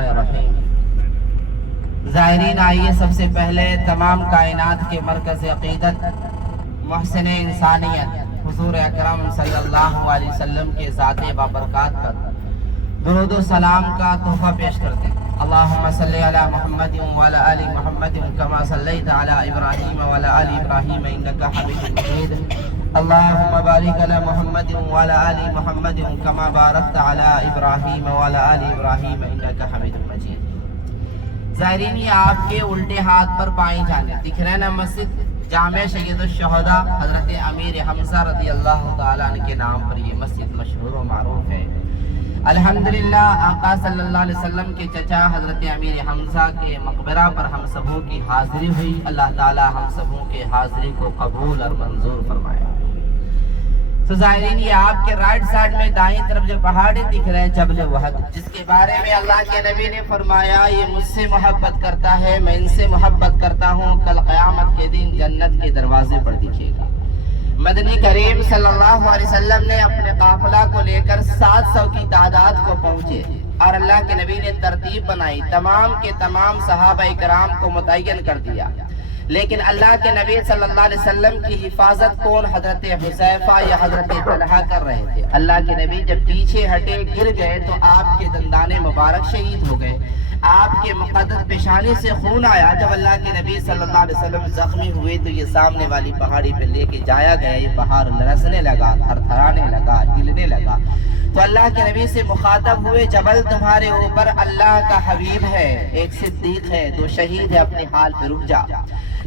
बिस्मिल्लाहिर्रहमानिर्रहीम। ज़ाहिरीन, आइए सबसे पहले तमाम कायनात के मरकज़ अक़ीदत मुहसिन इंसानियत हुज़ूर अकरम सल्लल्लाहु अलैहि वसल्लम के ज़ाते बाबरकात पर दुरूद व सलाम का तोहफ़ा पेश करते हैं। अल्लाहुम्मा सल्लि अला मुहम्मदिन व अला आलि मुहम्मदिन कमा सल्लैता अला इब्राहीम व अला आलि इब्राहीम इन्नका हमीदुम मजीद। अल्लाहुम्मा बारिक अला मुहम्मदिन व अला आलि मुहम्मदिन कमा बारकता अला इब्राहीम व अला आलि इब्राहीम इन्नका हमीदुम मजीद। ज़ाहिरीन, ये आपके उल्टे हाथ पर बाएं जाने दिख रहा है ना मस्जिद जामे सय्यदुश्शुहदा हज़रत अमीर हमज़ा रज़ी अल्लाह तआला अन्हु के नाम पर ये मस्जिद मशहूर व मारूफ है। अल्हम्दुलिल्लाह, आका सल्लल्लाहु अलैहि वसल्लम के चचा हज़रत अमीर हमज़ा के मकबरा पर हम सबों की हाज़िरी हुई। अल्लाह ताला हम सबों के हाज़िरी को कबूल और मंजूर फरमाए। तो ज़ाहिरीन, ये आपके राइट साइड में दाईं तरफ जो पहाड़ी दिख रहे हैं जबल वहद, जिसके बारे में अल्लाह के नबी ने फरमाया ये मुझसे मोहब्बत करता है, मैं इनसे मोहब्बत करता हूँ, कल क़यामत के दिन जन्नत के दरवाजे पर दिखेगा। मदनी करीम सल्लल्लाहु अलैहि वसल्लम ने अपने काफिला को लेकर 700 की तादाद को पहुँचे और अल्लाह के नबी ने तरतीब बनाई, तमाम के तमाम सहाबा इकराम को मुतय्यन कर दिया। लेकिन अल्लाह के नबी सल्लल्लाहु अलैहि वसल्लम की हिफाजत कौन, हजरत हुज़ैफा या हजरत तलहा कर रहे थे। अल्लाह के नबी जब पीछे हटे गिर गए तो आपके दंदाने मुबारक शहीद हो गए, आपके मुक़द्दस पेशानी से खून आया। जब अल्लाह के नबी सल्लल्लाहु अलैहि वसल्लम जख्मी हुए तो ये सामने वाली पहाड़ी पे लेके जाया गया, ये पहाड़ लरसने लगा, थरथराने लगा, हिलने लगा। तो अल्लाह के नबी से मुखातब हुए, जबल तुम्हारे ऊपर अल्लाह का हबीब है, एक सिद्दीक है, दो शहीद है, अपने हाल पे रुक जा।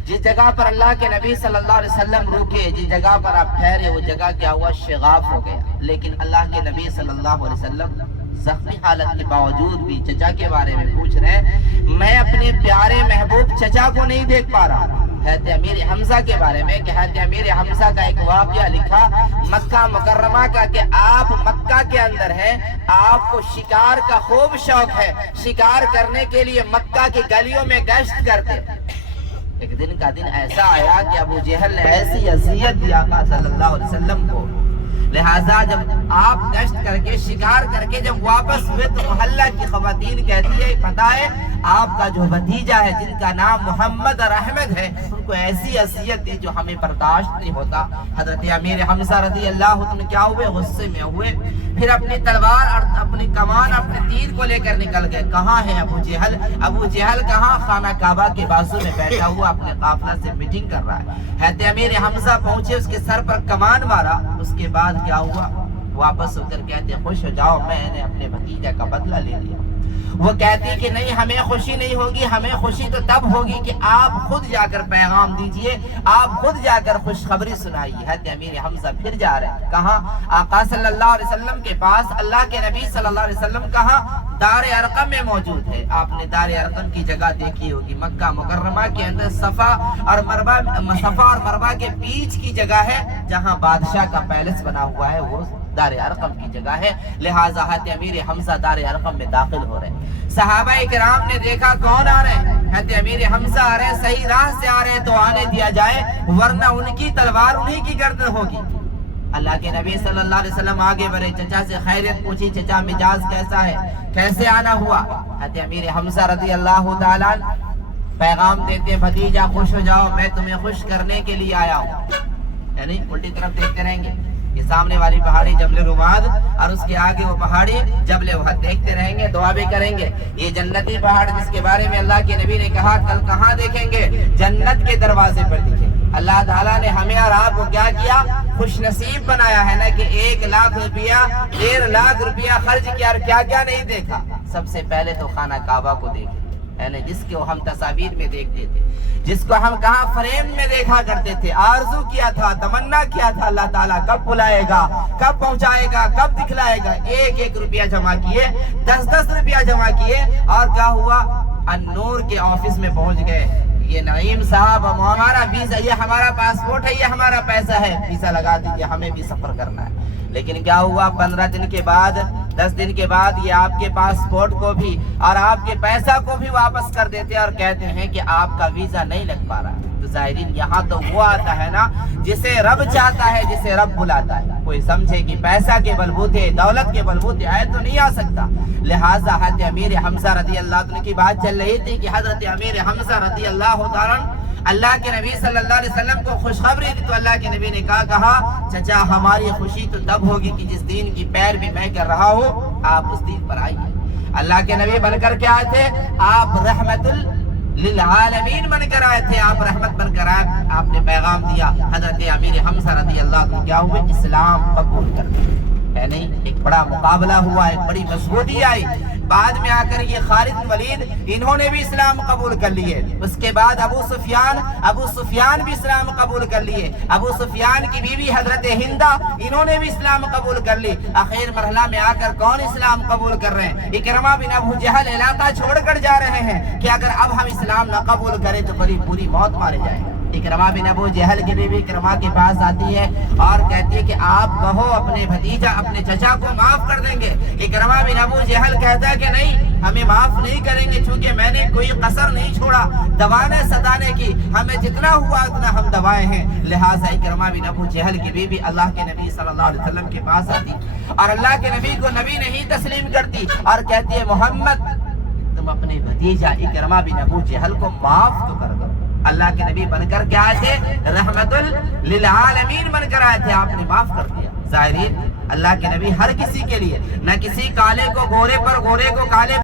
जिस जगह पर अल्लाह के नबी सल्लल्लाहु अलैहि वसल्लम रुके, जिस जगह पर आप ठहरे, वो जगह क्या हुआ, शिगाफ हो गया। लेकिन अल्लाह के नबी सल्लल्लाहु अलैहि वसल्लम जख्मी हालत के बावजूद भी चचा के बारे में पूछ रहे हैं, मैं अपने प्यारे महबूब चचा को नहीं देख पा रहा। हैत अमीर हमज़ा के बारे में कि हैत अमीर हमज़ा का एक वाक़या लिखा मक्का मुकर्रमा का कि आप मक्का के अंदर हैं, आपको शिकार का खूब शौक है, शिकार करने के लिए मक्का की गलियों में गश्त करते। एक दिन का दिन ऐसा आया कि अबू जहल ने ऐसी अज़ियत दी आका सल्लल्लाहु अलैहि वसल्लम को, लिहाजा जब आप गश्त करके शिकार करके जब वापस हुए तो मोहल्ला की ख़वातीन कहती है, पता है आपका जो भतीजा है जिनका नाम मोहम्मद और अहमद है, उनको ऐसी असियत दी जो हमें बर्दाश्त नहीं होता। हज़रत अमीर हमज़ा रज़ी अल्लाह अन्हु क्या हुए, गुस्से में हुए, फिर अपनी तलवार और अपनी कमान अपने तीर को लेकर निकल गए। कहाँ है अबू जहल? अबू जहल कहाँ? खाना काबा के बाजू में बैठा हुआ अपने काफिला से मीटिंग कर रहा है। हैत अमीर हमज़ा पहुंचे, उसके सर पर कमान मारा। उसके बाद क्या हुआ, वापस होकर कहते खुश हो जाओ, मैंने अपने भतीजा का बदला ले लिया। वो कहती कि नहीं, हमें खुशी नहीं होगी, हमें खुशी तो तब होगी कि आप खुद जाकर पैगाम दीजिए, आप खुद जाकर खुशखबरी सुनाइए। हैत अमीर हमज़ा फिर जा रहे हैं, कहाँ? आका सल्लल्लाहु अलैहि वसल्लम के पास। अल्लाह के नबी सल्लल्लाहु अलैहि वसल्लम कहाँ? दार अरकम में मौजूद है। आपने दार अरकम की जगह देखी होगी, मक्का मुकर्रमा के अंदर सफा और मरवा के बीच की जगह है जहाँ बादशाह का पैलेस बना हुआ है, वो दार अरकम की जगह है। लिहाजा हैत अमीर हमज़ा दार अरकम में दाखिल हो रहे हैं। सहाबा इकराम ने देखा कौन आ रहे हैं, हैत अमीर हमज़ा आ रहे हैं, सही राह से आ रहे हैं तो आने दिया जाए, वरना उनकी तलवार उन्हीं की गर्दन होगी। अल्लाह के नबी सल्लल्लाहु अलैहि वसल्लम आगे बढ़े, चचा से खैरियत पूछी, चचा मिजाज कैसा है, कैसे आना हुआ? हैत अमीर हमज़ा रज़ी अल्लाह तआला पैगाम देते, भतीजा खुश हो जाओ, मैं तुम्हें खुश करने के लिए आया हूँ। यानी उल्टी तरफ देखते रहेंगे, ये सामने वाली पहाड़ी जबल रुमाद और उसके आगे वो पहाड़ी जबल वहद, देखते रहेंगे, दुआ भी करेंगे। ये जन्नती पहाड़ जिसके बारे में अल्लाह के नबी ने कहा कल कहाँ देखेंगे, जन्नत के दरवाजे पर दिखेंगे। अल्लाह ताला ने हमें और आपको क्या किया, खुश नसीब बनाया है ना कि 1 लाख रुपया 1.5 लाख रुपया खर्च किया और क्या क्या नहीं देखा। सबसे पहले तो खाना काबा को देखे, यानी जिसको हम तस्वीर में देखते थे, जिसको हम कहाँ फ्रेम में देखा करते थे, आरज़ू किया था, तमन्ना किया था, अल्लाह ताला कब बुलाएगा, कब पहुंचाएगा, कब दिखलाएगा। 1-1 रुपया जमा किए, 10-10 रुपया जमा किए और क्या हुआ, अन्नूर के ऑफिस में पहुंच गए। ये नईम साहब, हमारा वीजा, ये हमारा पासपोर्ट है, ये हमारा पैसा है, वीजा लगा दीजिए, हमें भी सफर करना है। लेकिन क्या हुआ, 15 दिन के बाद 10 दिन کے بعد یہ آپ کے پاسپورٹ کو بھی اور آپ کے پیسہ کو بھی واپس کر دیتے ہیں اور کہتے ہیں کہ آپ کا ویزا نہیں لگ پا رہا ہے۔ تو ظاہرین یہاں تو وہ آتا ہے نا جسے رب چاہتا ہے، جسے رب بلاتا ہے۔ کوئی سمجھے کہ پیسہ کے بلبوتے، دولت کے بلبوتے آئے تو نہیں آ سکتا۔ لہٰذا حضرت امیر حمزہ رضی اللہ عنہ کی بات چل رہی تھی کہ حضرت امیر حمزہ رضی اللہ عنہ اللہ کے نبی صلی اللہ علیہ وسلم کو خوشخبری دی، تو اللہ کے نبی نے کہا چچا ہماری خوشی تو تب ہوگی کہ جس دین کی پیروی میں کر رہا ہوں آپ اس دین پر آئیے۔ اللہ کے نبی بن کر کے آئے تھے، آپ رحمت للعالمین بن کر آئے تھے، آپ رحمت بن کر آئے، آپ نے پیغام دیا۔ حضرت امیر حمزہ رضی اللہ عنہ کیا ہوئے؟ اسلام قبول کر لیا ہے نہیں؟ ایک بڑا مقابلہ ہوا، ایک بڑی مضبوطی آئی۔ بعد میں آ کر یہ خالد بن ولید انہوں نے بھی اسلام قبول کر لیے۔ اس کے بعد ابو سفیان بھی اسلام قبول کر لیے۔ ابو سفیان کی بیوی حضرت ہندہ انہوں نے بھی اسلام قبول کر لی۔ آخر مرحلہ میں آ کر کون اسلام قبول کر رہے ہیں؟ اکرمہ بن ابو جہل علاقہ چھوڑ کر جا رہے ہیں کہ اگر اب ہم اسلام نہ قبول کریں تو بڑی بری موت مارے جائیں گے۔ اکرمہ بن ابو جہل کی بیوی اکرمہ کے پاس آتی ہے اور کہتی ہے کہ آپ کہو اپنے بھتیجا اپنے چچا کو معاف کر دیں گے۔ اکرمہ بن ابو جہل کہتا ہے کہ نہیں، ہمیں معاف نہیں کریں گے، چونکہ میں نے کوئی قصر نہیں چھوڑا دبانے ستانے کی، ہمیں جتنا ہوا اتنا ہم دبائے ہیں۔ لہٰذا اکرمہ بن ابو جہل کی بیوی اللہ کے نبی صلی اللہ علیہ وسلم کے پاس آتی اور اللہ کے نبی کو نبی نہیں تسلیم کرتی اور کہتی ہے محمد تم اپنے بھتیجا اکرمہ بن ابو جہل کو معاف تو کر دو۔ اللہ کے نبی بن کر کے آئے تھے، رحمت للعالمین بن کر آئے تھے، آپ نے معاف کر دیا۔ ظاہرین اللہ کے نبی ہر کسی کے لیے، نہ کسی کالے کو گورے پر، گورے کو کالے